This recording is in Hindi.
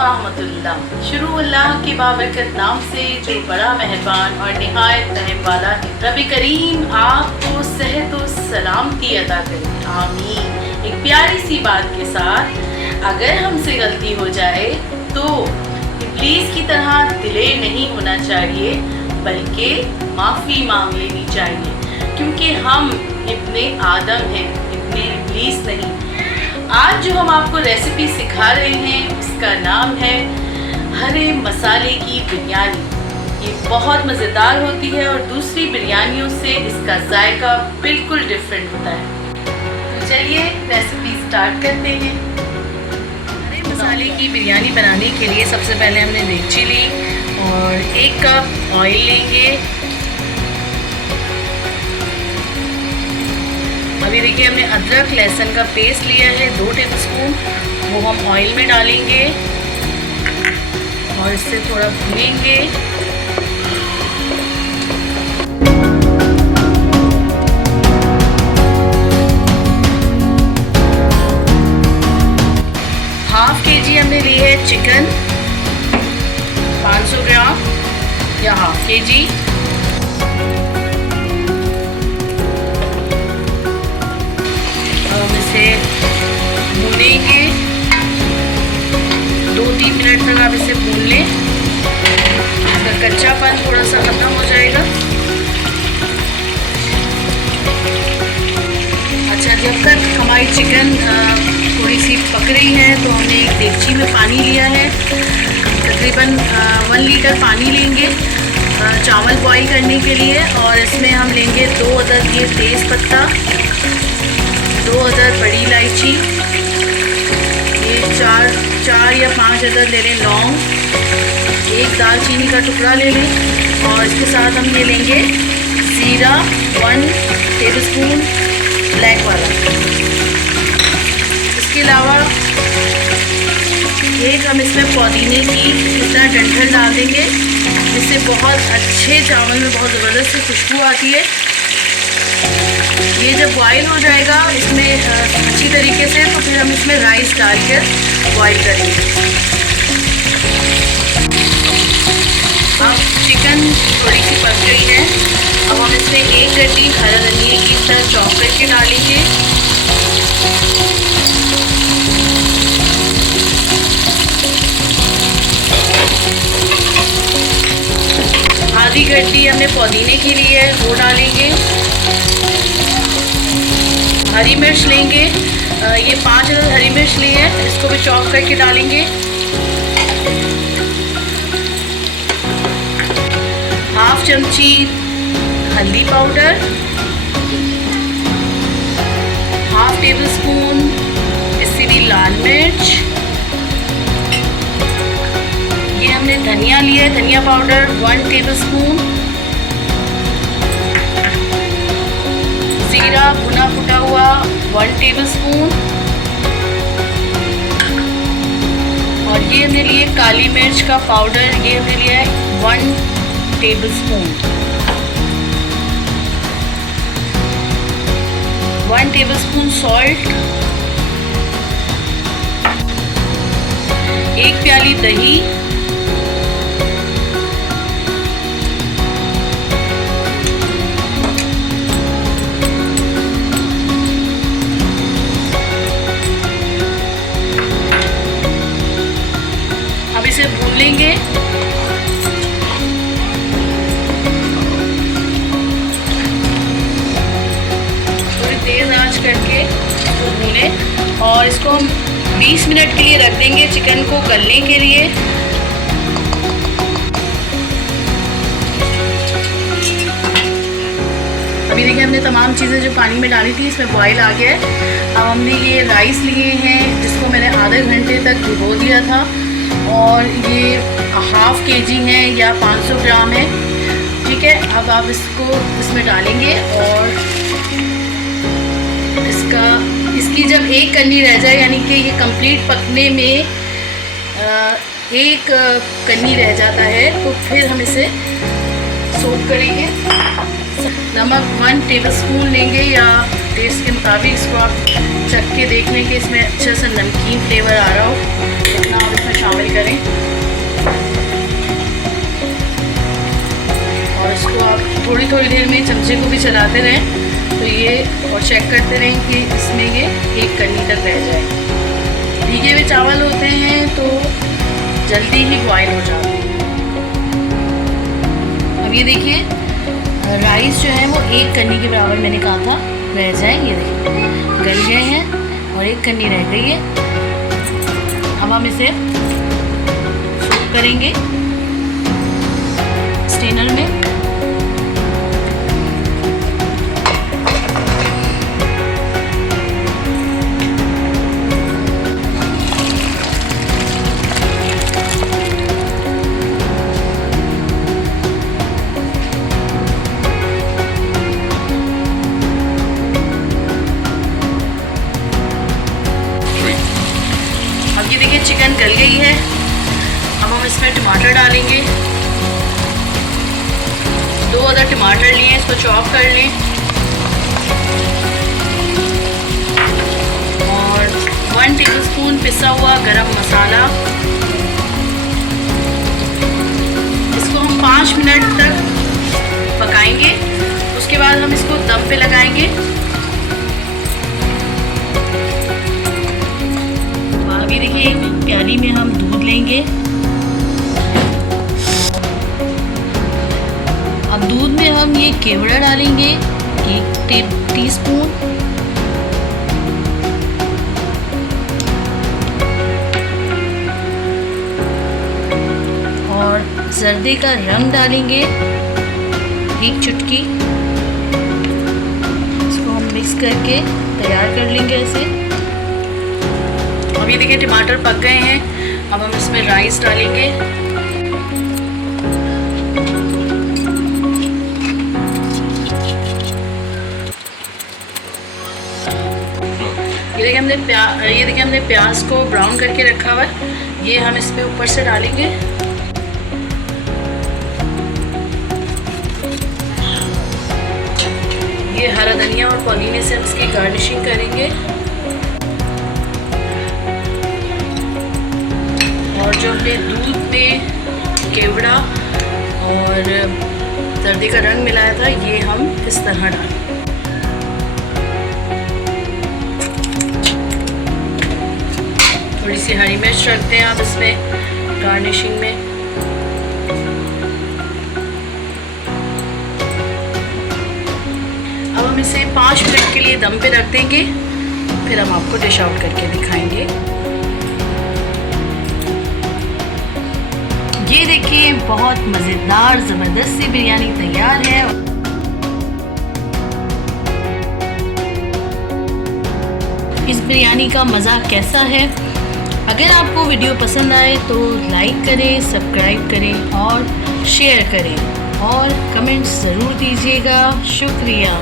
वरहमतुल्लाह। शुरू अल्लाह के बाबरकत नाम से जो बड़ा मेहरबान और निहायत रहम वाला है। रब्बी करीम आपको सेहत और सलामती अता करे, आमीन। एक प्यारी सी बात के साथ, अगर हमसे गलती हो जाए तो इब्लीस की तरह दिले नहीं होना चाहिए, बल्कि माफ़ी मांग लेनी चाहिए, क्योंकि हम इब्ने आदम हैं, इब्ने इब्लीस नहीं। आज जो हम आपको रेसिपी सिखा रहे हैं उसका नाम है हरे मसाले की बिरयानी। ये बहुत मज़ेदार होती है और दूसरी बिरयानियों से इसका जायका बिल्कुल डिफरेंट होता है। तो चलिए रेसिपी स्टार्ट करते हैं। हरे मसाले की बिरयानी बनाने के लिए सबसे पहले हमने देगची ली और 1 कप ऑयल लेंगे। अभी देखिए हमने अदरक लहसुन का पेस्ट लिया है 2 टेबलस्पून, वो हम ऑयल में डालेंगे और इससे थोड़ा भूनेंगे। हाफ केजी हमने ली है चिकन, 500 ग्राम या हाफ केजी। हम इसे भूनेंगे 2-3 मिनट तक। आप इसे भून लें, इसका कच्चापन थोड़ा सा खत्म हो जाएगा। अच्छा, जब तक हमारी चिकन थोड़ी सी पक रही है तो हमने एक देगची में पानी लिया है, तकरीबन 1 लीटर पानी लेंगे चावल बॉईल करने के लिए। और इसमें हम लेंगे 2 अदद ये तेज़ पत्ता, 2 अदद बड़ी इलायची, ये 4 या 5 अदद ले लें लौंग, 1 दालचीनी का टुकड़ा ले लें और इसके साथ हम ये लेंगे ज़ीरा 1 टेबलस्पून ब्लैक वाला। इसके अलावा एक हम इसमें पुदीने की इस तरह डंठल डाल देंगे, जिससे बहुत अच्छे चावल में बहुत ज़बरदस्त सी खुशबू आती है। ये जब बॉईल हो जाएगा इसमें अच्छी तरीके से, तो फिर हम इसमें राइस डालकर बॉईल करेंगे। अब चिकन थोड़ी सी पक गई है, अब हम इसमें 1 गड्डी हरा धनिया की तरह चॉप करके डालेंगे। आधी गड्डी हमने पुदीने की ली है, वो डालेंगे। हरी मिर्च लेंगे, ये 5 अदद हरी मिर्च ली है, इसको भी चॉप करके डालेंगे। हाफ चमची हल्दी पाउडर, हाफ टेबल स्पून इससे भी लाल मिर्च। ये हमने धनिया लिया है, धनिया पाउडर 1 टेबल स्पून। जीरा भुना फुटा हुआ 1 टेबल स्पून। और ये हमने लिए काली मिर्च का पाउडर, ये हमने लिया है 1 table spoon. 1 table spoon salt, 1 प्याली दही, इसे भून लेंगे। थोड़ी तेज़ आंच करके इसको भूनें और इसको हम 20 मिनट के लिए रख देंगे चिकन को गलने के लिए। अभी देखिए हमने तमाम चीज़ें जो पानी में डाली थी इसमें बॉईल आ गया है। अब हमने ये राइस लिए हैं जिसको मैंने आधे घंटे तक भिगो दिया था और ये हाफ केजी हैं या 500 ग्राम है, ठीक है। अब आप इसको इसमें डालेंगे और इसकी जब 1 कन्नी रह जाए, यानी कि ये कंप्लीट पकने में 1 कन्नी रह जाता है, तो फिर हम इसे सोक करेंगे। नमक 1 टेबल स्पून लेंगे या टेस्ट के मुताबिक इसको आप चख के देख लें कि इसमें अच्छा सा नमकीन फ्लेवर आ रहा हो, इतना आप इसमें शामिल करें और इसको आप थोड़ी थोड़ी देर में चमचे को भी चलाते रहें तो ये और चेक करते रहें कि इसमें ये एक कन्नी तक रह जाए। भीगे हुए चावल होते हैं तो जल्दी ही बॉयल हो जाते हैं। अब ये देखिए राइस जो है वो एक कन्नी के बराबर मैंने कहा था रह जाए। ये देखिए गल गए हैं और एक कन्नी रह गई है। अब हम इसे सूप करेंगे स्ट्रेनर में। अब ये देखिए चिकन गल गई है। अब हम इसमें टमाटर डालेंगे। 2 अदर टमाटर लिए, इसको चॉप कर लें और 1 टेबलस्पून पिसा हुआ गरम मसाला। इसको हम 5 मिनट तक पकाएंगे। उसके बाद हम इसको दम पे लगाएंगे। अभी देखिए एक प्याली में हम दूध लेंगे। अब दूध में हम ये केवड़ा डालेंगे 1 टीस्पून और जर्दे का रंग डालेंगे 1 चुटकी। इसको हम मिक्स करके तैयार कर लेंगे ऐसे। अभी देखिए टमाटर पक गए हैं। अब हम इसमें राइस डालेंगे। ये देखिए हमने प्याज को ब्राउन करके रखा हुआ है। ये हम इस पे ऊपर से डालेंगे। ये हरा धनिया और पुदीने से हम इसकी गार्निशिंग करेंगे। और जो हमने दूध में केवड़ा और जर्दे का रंग मिलाया था ये हम इस तरह डालें। थोड़ी सी हरी मिर्च रखते हैं आप इसमें गार्निशिंग में। अब हम इसे 5 मिनट के लिए दम पे रख देंगे, फिर हम आपको डिश आउट करके दिखाएंगे। ये देखिए बहुत मज़ेदार ज़बरदस्त सी बिरयानी तैयार है। इस बिरयानी का मज़ा कैसा है? अगर आपको वीडियो पसंद आए तो लाइक करें, सब्सक्राइब करें और शेयर करें और कमेंट्स ज़रूर दीजिएगा। शुक्रिया।